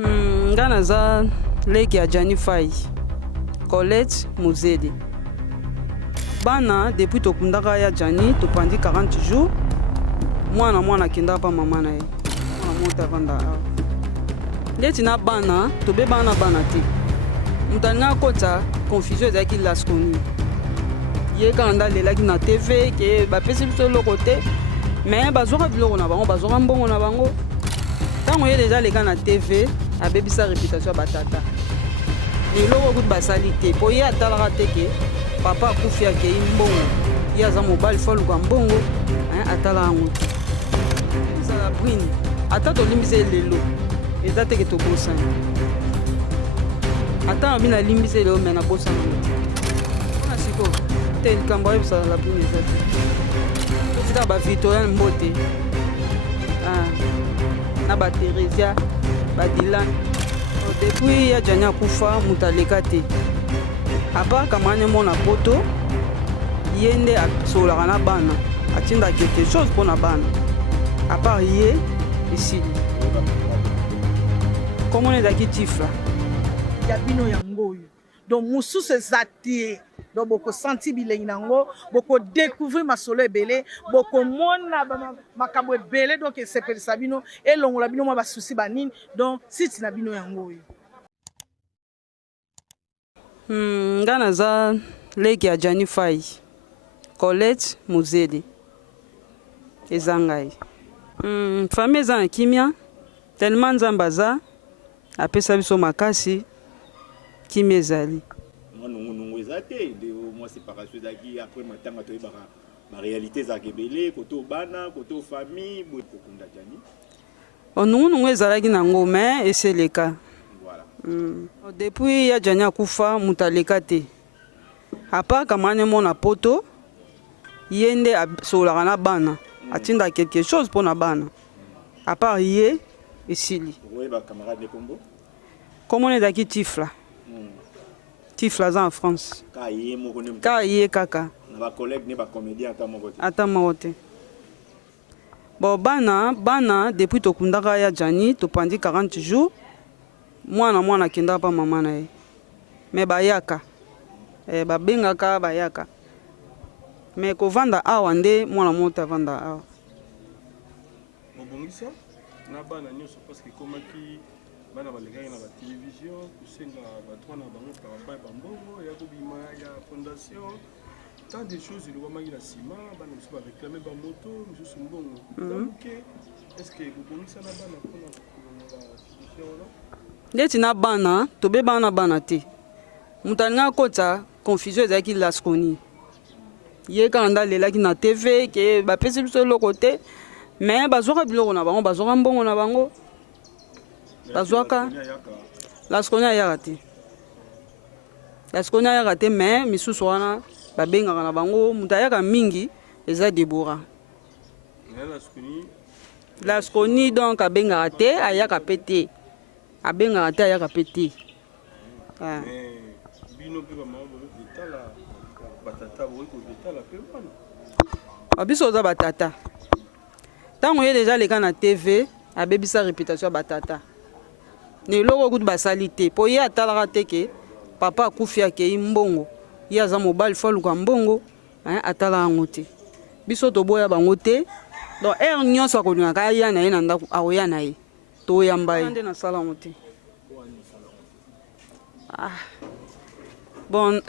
Nga naza leki ya Jani Fai, Colette Muzeli. Bana depuis tokundaka ya Jani topandi 40 jours. Mwana kenda pa mama na ye. Mwana mota vanda awa. Leti na bana tobe bana te. Mutalinga kota confusion ezaki laskoni. Ye kanda lelaki na TV ke bapesi biso loko te. Mais bazwaka biloko na bango, bazwaka mbongo na bango. Tango ye deja leka na TV, abebisa réputation ya batata. Eloko kuti basali te, po ye atalaka te ke papa akufi akei mbongo. Ye aza mobali fo aluka mbongo, atala yango te. Ezala brine, ata tolimbisa lelo, eza teke tobosana. Ata nabi nalimbisa lelo me nabosana te. Mpona siko, te likambo ayebisa la brine eza te. Ofika ba Victorien Mbote, na ba Teresia, ba Dylan. Depuis ya Jani akufa mutaleka te. Apa kamane mona poto, yende asolaka na bana, atinda quelque chose pona bana. À part ye, ici. Comment on est d'acquis tifla? Yabino yango. Donc musu se zatie. Donc boko senti bilengi nango, boko découvrir ma solo ebele, boko mona makambo ebele donc c'est sabino et longola bino ma ba souci banine. Donc site na bino yango. Nga naza leki ya Jani Fai, Colette Muzeli. Ezangai. Famille eza na kimia, tellement nzambe aza apesa biso makasi kimia ezali. Nungu eza te, moi séparation ezaki après matanga toyebaka ba réalité ezalaka ebele, koto bana, koto famille, boye kokunda Jani. Nungu ezalaki nango mais eseleka. Voilà. Depuis ya Jani akufa mutaleka te. Apa kamane mona poto, yende asolaka na bana. Atinda quelque chose pour na bana. À part ye, esili. Oui, bah camarade de Combo. Comment on est d'acquis Tifla? Tifla en France. Kaye kaka. Na collègue ne ba comédien ata mote. Bon bana depuis tokundaka ya Jani topandi 40 jours. Mwana kenda pa mama na ye. Mais bayaka. Babengaka bayaka. Mais ko vanda awa nde mwana mota vanda awa. Mobongisa na bana nyonso parce que komaki bana balekaki na ba télévision kusenga batwa na bango par rapport à bambongo ya kobima ya fondation tant de choses le wamaki na sima bana mosusu baréclame bamoto mosusu mbongo donc est-ce que mobongisa na bana mpona la situation wana ndeti na bana tobe bana te mutalinga kota confusion ezalaki laskoni. Ye kanda lelaki na TV ke bapesi biso loko te mais bazwaka biloko na bango, bazwaka mbongo na bango. Bazwaka laskoni ayaka te. Laskoni ayaka te mais misusu wana babengaka na bango mutu ayaka mingi eza Debora. Laskoni donc abengaka te ayaka pe te. Abengaka te ayaka pe te. Biso oza batata. Tango ye deja leka na TV, abebisa réputation ya batata. Ne loko kuti basali te, po ye atalaka te ke papa akufi akei mbongo. Ye aza mobali fo aluka mbongo, atala yango te. Biso toboya bango te. Donc er nyonso akolingaka aya na ye na ndako akoya na ye. Toyamba ye. Nde nasala yango te. Bon.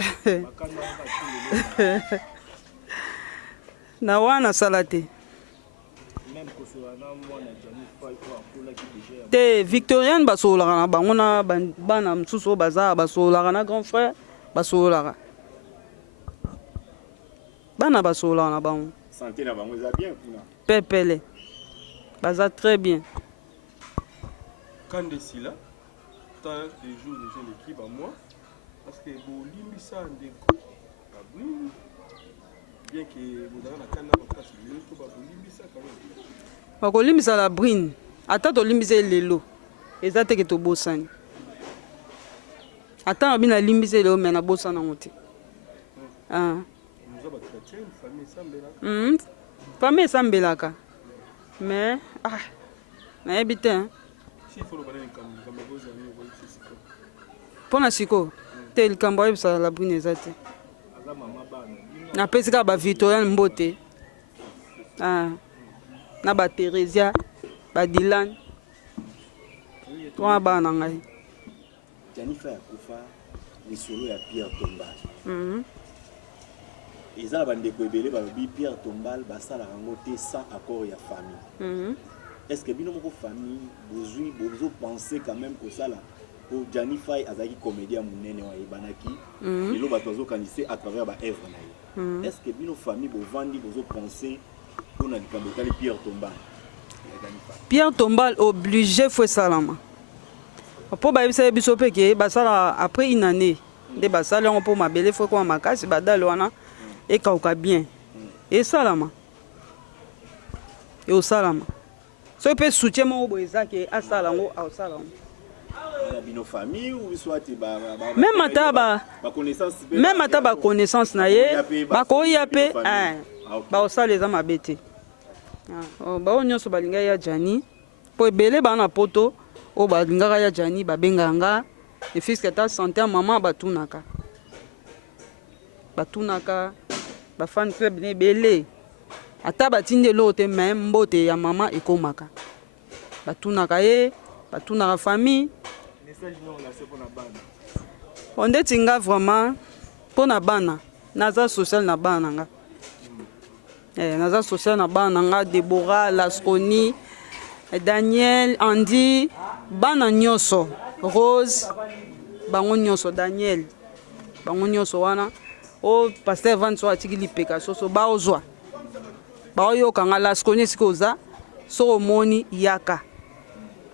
Na wana salate. Te Victorien basolaka na bango na bana msusu baza basolaka na grand frère basolaka. Bana basolaka na bango. Santé na bango za bien kuna. Pepele. Baza très bien. Quand de sila tant de jours de jeune équipe à moi parce que bolimbisa ndeko babwini bien que vous avez la canne na kasi leto bolimbisa quand même. Bakolimbisa la brine. Ata tolimbisa lelo. Eza teke tobosani. Ata nabi nalimbisa lelo me nabosana ngo te. Nous avons une famille sambelaka. Famille sambelaka. Mais nayebi te. mpona siko te likambo ayebisa la bwina eza te napesi kaka bavictoriane mbote na bateresia badilan wana bana na ngai Janifa ya kufa lisolo ya Pierre Tombal eza na bandeko ebele balobi Pierre Tombal basalaka yango te sans accord ya famille. Est-ce que bino moko famille bozo penser quand même kosala po Janifa azaki comédien munene wa ebanaki lelo bato bazokanise à travers ba œuvre na ye. Est-ce que bino famille bovandi bozo penser pona likambo etali Pierre Tombal? Pierre Tombal obligé faut salama po bayebisa biso mpe ke basala après une année nde basala yango mpo mabele fo koma makasi badale wana ekauka bien esalama eosalama so mpe soutien moko boye eza ke asala yango aosala yango même ata baconnaissance na ye bakoya mpe baosala eza mabe te bao nyonso balingaka ya jani mpo ebele baa na poto oyo balingaka ya jani babengaka nga efiske ata sante ya mama batunaka bafan club ne ebele ata batindi eloko te me mbote ya mama ekomaka batunaka ye batunaka famille ondeti nga vraiment mpo na bana naza social na bana na nga naza social na bana na nga Deborah Lasconi Daniel Andy bana nyonso Rose bango nyonso Daniel bango nyonso wana o pasteur Van so atiki lipeka soso baozwa baoyoka nga Lasconi sikoza so omoni yaka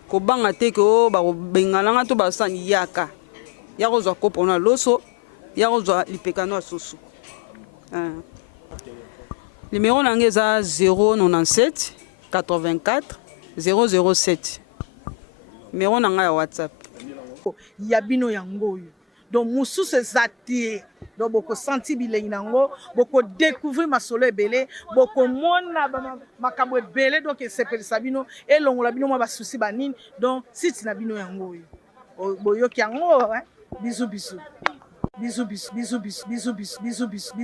kobanga te ke o bakobengananga to basani yaka ya kozwa kopo na loso ya kozwa lipekano ya soso numéro na ngai eza 097 84 007 numéro na ngai ya WhatsApp ya bino yango oyo donc mosusu eza te donc bokosanti bilei nango bokodécouvrir masolo ebele bokomona makambo ebele donc esepelisa bino elongola bino mwa basusi banini donc site na bino yango oyo boyoki yango bisu bisu bisu bisu bisu bisu bisu bisu bisu bisu